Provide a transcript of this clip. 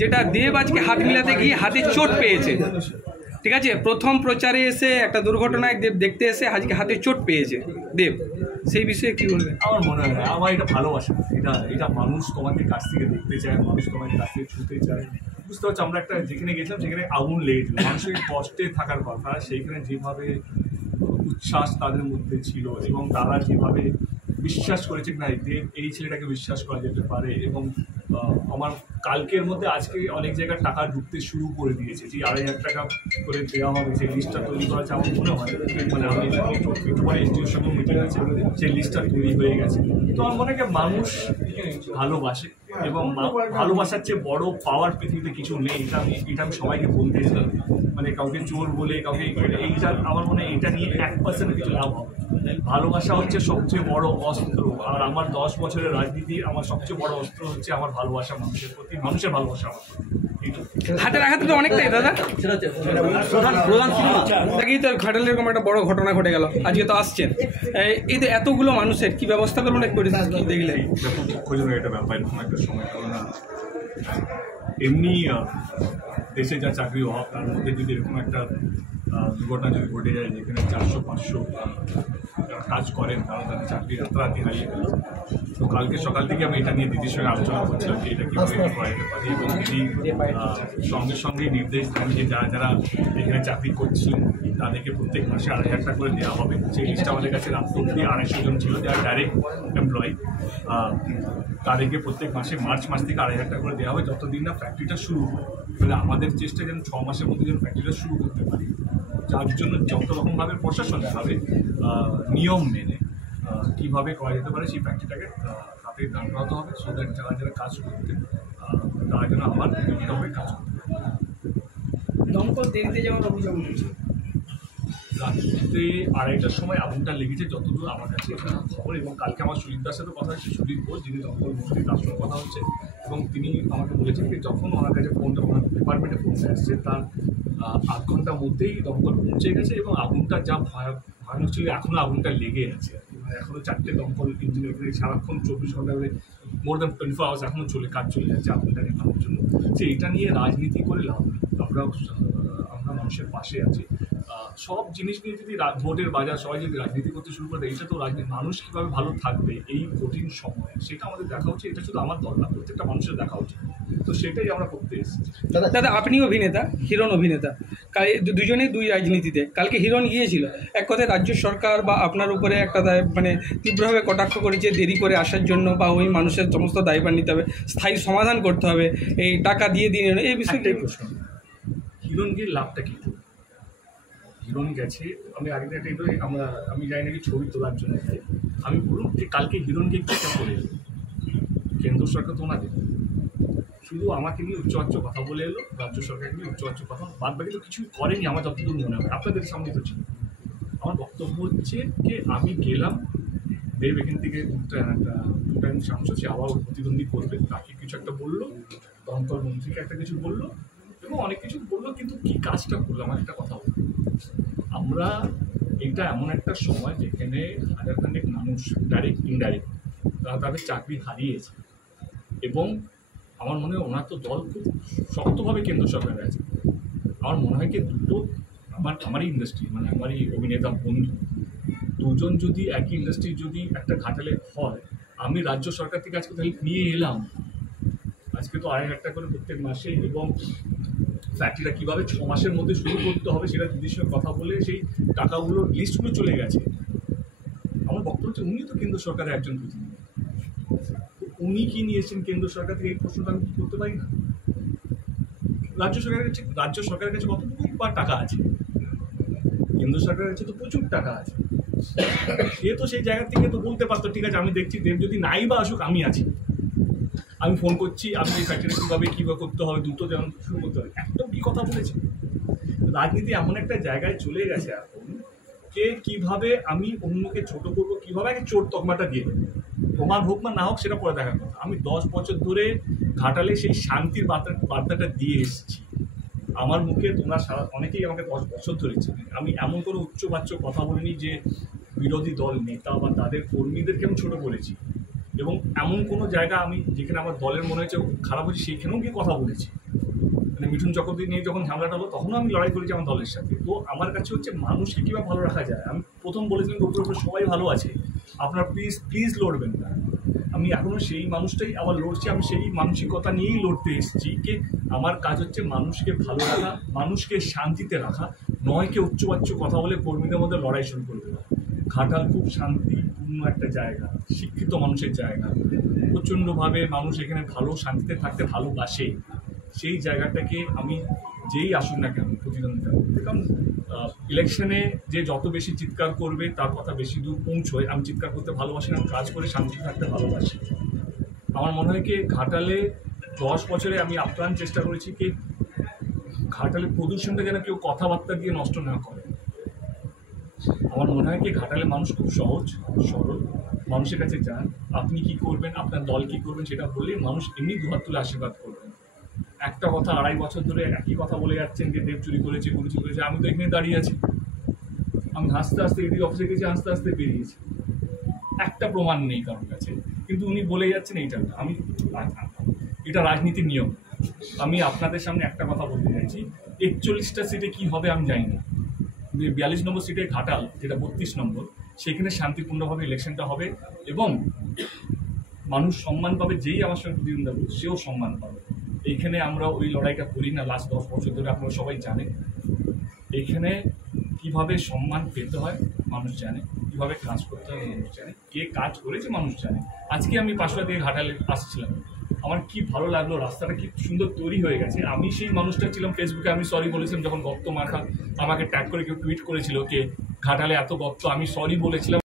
যেটা দেব আজকে হাত মিলাতে গিয়ে হাতে চোট পেয়েছে, ঠিক আছে, প্রথম প্রচারে এসে একটা দুর্ঘটনায় দেব দেখতে এসে আজকে হাতে চোট পেয়েছে দেব, সেই বিষয়ে কি বলবেন? আমার মনে হয় না, আমার এটা ভালোবাসা, এটা মানুষ তোমাদের কাছ থেকে দেখতে চায়, মানুষ তোমাদের কাছ থেকে ছুতে চায়। বুঝতে পারছো, আমরা একটা যেখানে গেছিলাম সেখানে আগুন লেগেছিল, মানুষের কষ্টে থাকার কথা, সেইখানে যেভাবে উচ্ছ্বাস তাদের মধ্যে ছিল এবং তারা যেভাবে বিশ্বাস করেছে না দেব এই ছেলেটাকে বিশ্বাস করা যেতে পারে। এবং আমার কালকের মধ্যে আজকে অনেক জায়গায় টাকা ঢুকতে শুরু করে দিয়েছে, যে 2,500 টাকা করে দেওয়া হবে, সেই লিস্টটা তৈরি করা আছে। আমার মনে হয় মানে আমি একটু পরে এসডিওর সঙ্গে মিটিং আছে, সেই লিস্টটা তৈরি হয়ে গেছে। তো আমার মনে হয় মানুষ ভালোবাসে এবং ভালোবাসার চেয়ে বড় পাওয়ার পৃথিবীতে কিছু নেই। এটা আমি সবাইকে বলতে চাই, মানে কাউকে চোর বলে কাউকে এইটা আমার মনে হয় এটা নিয়ে 1% কিছু লাভ হবে। ভালোবাসা হচ্ছে সবচেয়ে বড় অস্ত্র, আর আমার 10 বছরের রাজনীতি আমার সবচেয়ে বড় অস্ত্র হচ্ছে আমার ভালোবাসা মানুষের প্রতি, মানুষের ভালোবাসা আমার প্রতি। হাতের আঘাত তো অনেকটাই দাদা, দেখি তো ঘাটালে এরকম একটা বড় ঘটনা ঘটে গেল, আজকে তো আসছেন, এই তো এতগুলো মানুষের কি ব্যবস্থা করবেন দেখলেন? দুঃখজনক একটা ব্যাপার এরকম একটা সময়, কারণ এমনি দেশে যা চাকরি হওয়া তার মধ্যে যদি এরকম একটা দুর্ঘটনা যদি ঘটে যায় যেখানে 400-500 যারা কাজ করেন তারা তাদের চাকরি রাতারাতি হারিয়ে গেল। তো কালকে সকাল থেকে আমি এটা নিয়ে দিদির সঙ্গে আলোচনা করছিলাম যে এটা কীভাবে করা যেতে পারে, এবং দিদি সঙ্গে সঙ্গে নির্দেশ দেন যে যারা যারা এখানে চাকরি করছিলেন তাদেরকে প্রত্যেক মাসে 2,500 টাকা করে দেওয়া হবে। সেই লিস্টটা আমাদের কাছে রাত্র অব্দি 250 জন ছিল যারা ডাইরেক্ট এমপ্লয়ি, তাদেরকে প্রত্যেক মাসে মার্চ মাস থেকে 2,500 টাকা করে দেওয়া হবে যতদিন না ফ্যাক্টরিটা শুরু হয়। তাহলে আমাদের চেষ্টা যেন 6 মাসের মধ্যে যেন ফ্যাক্টরিটা শুরু করতে পারি, যার জন্য যত রকমভাবে প্রশাসনিকভাবে নিয়ম মেনে কীভাবে করা যেতে পারে সেই ফ্যাক্টরিটাকে হাতে দাঁড় করাতে হবে, সো দ্যাট যারা যারা কাজ করতে তারা যেন আমার নিয়মিতভাবে কাজ করতে পারে। দমকল দেরিতে যাওয়ার অভিযোগ উঠেছে, রাত্রিতে 2:30টার সময় আগুনটা লেগেছে যতদূর আমার কাছে খবর। এবং কালকে আমার সুদীপদার সাথে কথা হচ্ছে, সুদীপ ঘোষ যিনি দমকল মন্ত্রী, তার সঙ্গে কথা হচ্ছে, এবং তিনি আমাকে বলেছেন যে যখন ওনার কাছে ফোনটা ওনার ডিপার্টমেন্টে ফোনটা আসছে তার 8 ঘন্টার মধ্যেই দমকল পৌঁছে গেছে, এবং আগুনটা যা ভয়ানক ছিল এখনও আগুনটা লেগে আছে। মানে এখনও 4টে দমকল ইঞ্জিন এখানে সারাক্ষণ 24 ঘন্টা ধরে মোর দ্যান 24 আওয়ার্স এখনও কাজ চলে যাচ্ছে আগুনটা নেভানোর জন্য। সে এটা নিয়ে রাজনীতি করে লাভ নেই, আমরা মানুষের পাশে আছি। সব জিনিস নিয়ে যদি ভোটের বাজার সবাই যদি রাজনীতি করতে শুরু করে, এটা তো রাজনীতি, মানুষ কীভাবে ভালো থাকবে এই কঠিন সময়ে সেটা আমাদের দেখা উচিত। এটা শুধু আমার দল না, প্রত্যেকটা মানুষের দেখা উচিত, তো সেটাই আমরা করতে এসেছি। দাদা আপনি অভিনেতা, হিরণ অভিনেতা, দুজনেই দুই রাজনীতিতে। কালকে হিরণ গিয়েছিল, এক কথায় রাজ্য সরকার বা আপনার উপরে একটা মানে তীব্রভাবে কটাক্ষ করেছে দেরি করে আসার জন্য, বা ওই মানুষের সমস্ত দায়ভার নিতে হবে, স্থায়ী সমাধান করতে হবে, এই টাকা দিয়ে দিন, এই বিষয়টাই প্রশ্ন। হিরণ গিয়ে লাভটা কী? হিরণ গেছে, আমি আগে এটাই আমি যাই নাকি ছবি তোলার জন্য যাই, আমি বলুন যে কালকে হিরণকে কী করে কেন্দ্র সরকার তো ওনাদের শুধু আমাকে নিয়ে উচ্চবাচ্য কথা বলে এলো, রাজ্য সরকারকে নিয়ে উচ্চবাচ্য কথা, বাদ বাকি তো কিছুই করেনি আমার যতদূর মনে হয়, আপনাদের সামনে তো ছিল। আমার বক্তব্য হচ্ছে যে আমি গেলাম, দেব এখান থেকে দুটা সাংসদ, সে আবার প্রতিদ্বন্দ্বী করবে, তাকে কিছু একটা বললো, দমকল মন্ত্রীকে একটা কিছু বললো এবং অনেক কিছু বললো, কিন্তু কী কাজটা করলো আমার একটা কথা বললো। আমরা এটা এমন একটা সময় যেখানে হাজারখানেক মানুষ ডাইরেক্ট ইনডাইরেক্ট তারা তাদের চাকরি হারিয়েছে, এবং আমার মনে হয় ওনার তো দল খুব শক্তভাবে কেন্দ্র সরকারে আছে। আমার মনে হয় কি দুটো আমারই ইন্ডাস্ট্রি, মানে আমারই অভিনেতা বন্ধু দুজন যদি একই ইন্ডাস্ট্রি যদি একটা ঘাটালে হয়, আমি রাজ্য সরকার থেকে আজকে হেল্প নিয়ে এলাম, আজকে তো 2,500 টাকা করে প্রত্যেক মাসে, এবং ফ্যাক্টরিটা কীভাবে 6 মাসের মধ্যে শুরু করতে হবে সেটা দিদির সঙ্গে কথা বলে সেই টাকাগুলোর লিস্টগুলো চলে গেছে। আমার বক্তব্য হচ্ছে উনি তো কেন্দ্র সরকারের একজন প্রতিনিধি, উনি কি নিয়েছেন কেন্দ্র সরকার থেকে, এই প্রশ্নটা আমি কি করতে পারি না? রাজ্য সরকারের কাছে কতটুকু বা টাকা আছে? কেন্দ্র সরকারের কাছে তো প্রচুর টাকা আছে। সে তো সেই জায়গা থেকে তো বলতে পারতো ঠিক আছে আমি দেখছি, দেব যদি নাই বা আসুক আমি আছি, আমি ফোন করছি, আমি এই ফ্যাক্টরি কীভাবে করতে হবে, দ্রুত যেমন শুরু করতে হবে, একটাও কি কথা বলেছে? রাজনীতি এমন একটা জায়গায় চলে গেছে এখন যে কীভাবে আমি অন্যকে ছোট করবো, কীভাবে আগে চোর তকমাটা দিয়ে দেবো, প্রমাণ হোক বা না হোক সেটা পরে দেখার কথা। আমি 10 বছর ধরে ঘাটালে সেই শান্তির বার্তাটা দিয়ে এসেছি, আমার মুখে তোমরা অনেকেই আমাকে 10 বছর ধরেছে, আমি এমন কোনো উচ্চবাচ্য কথা বলিনি যে বিরোধী দল নেতা বা তাদের কর্মীদেরকে আমি ছোটো বলেছি, এবং এমন কোনো জায়গা আমি যেখানে আমার দলের মনে হয়েছে খারাপ হয়েছে সেইখানেও গিয়ে কথা বলেছি। মানে মিঠুন চক্রবর্তী নিয়ে যখন ঝামেলাটা হলো তখনও আমি লড়াই করেছি আমার দলের সাথে। তো আমার কাছে হচ্ছে মানুষকে কীভাবে ভালো রাখা যায়। আমি প্রথম বলেছিলাম উপরে উপরে সবাই ভালো আছে, আপনারা প্লিজ লড়বেন না। আমি এখনও সেই মানুষটাই আবার লড়ছি, আমি সেই মানসিকতা নিয়েই লড়তে এসেছি। যে আমার কাজ হচ্ছে মানুষকে ভালো রাখা, মানুষকে শান্তিতে রাখা, নয় কে উচ্চবাচ্য কথা বলে কর্মীদের মধ্যে লড়াই শুরু করে দেওয়া। ঘাটাল খুব শান্তিপূর্ণ একটা জায়গা, শিক্ষিত মানুষের জায়গা, প্রচণ্ডভাবে মানুষ এখানে ভালো শান্তিতে থাকতে ভালোবাসে। সেই জায়গাটাকে আমি যেই আসুন না কেন প্রতিদ্বন্দ্বিতা করতে, কারণ ইলেকশনে যে যত বেশি চিৎকার করবে তার কথা বেশি দূর পৌঁছয়। আমি চিৎকার করতে ভালোবাসি না, আমি কাজ করে শান্তিতে থাকতে ভালোবাসি। আমার মনে হয় কি ঘাটালে 10 বছরে আমি আপ্রাণ চেষ্টা করেছি কি ঘাটালে প্রদূষণটা যেন কেউ কথাবার্তা দিয়ে নষ্ট না করে। আমার মনে হয় কি ঘাটালে মানুষ খুব সহজ সরল, মানুষের কাছে যান, আপনি কি করবেন, আপনার দল কি করবেন সেটা বললেই মানুষ এমনি দুহাত তুলে আশীর্বাদ করবেন। একটা কথা 2.5 বছর ধরে একই কথা বলে যাচ্ছেন যে দেব চুরি করেছে, গুরু চুরি করেছে। আমি তো এখানে দাঁড়িয়ে আছি, আমি হাসতে হাসতে এডি অফিসে গেছি, হাসতে হাসতে বেরিয়েছি, একটা প্রমাণ নেই কারোর কাছে, কিন্তু উনি বলে যাচ্ছেন এইটা। আমি এটা রাজনীতির নিয়ম। আমি আপনাদের সামনে একটা কথা বলতে চাইছি, 41টা সিটে কি হবে আমি জানি না, 42 নম্বর সিটে ঘাটাল যেটা 32 নম্বর, সেখানে শান্তিপূর্ণভাবে ইলেকশনটা হবে এবং মানুষ সম্মান পাবে। যেই আমার সঙ্গে প্রতিদ্বন্দ্বিতা করবে সেও সম্মান পাবে। এইখানে আমরা ওই লড়াইটা করি না লাস্ট 10 বছর ধরে, আপনারা সবাই জানেন। এইখানে কিভাবে সম্মান পেতে হয় মানুষ জানে, কিভাবে কাজ করতে হয় মানুষ জানে, কে কাজ করেছে মানুষ জানে। আজকে আমি পাশরা থেকে ঘাটালে আসছিলাম, আমার কি ভালো লাগলো, রাস্তাটা কি সুন্দর তৈরি হয়ে গেছে। আমি সেই মানুষটা ছিলাম ফেসবুকে, আমি সরি বলেছিলাম যখন গর্ত মাখা আমাকে ট্যাগ করে কেউ টুইট করেছিল কে ঘাটালে এত গর্ত, আমি সরি বলেছিলাম।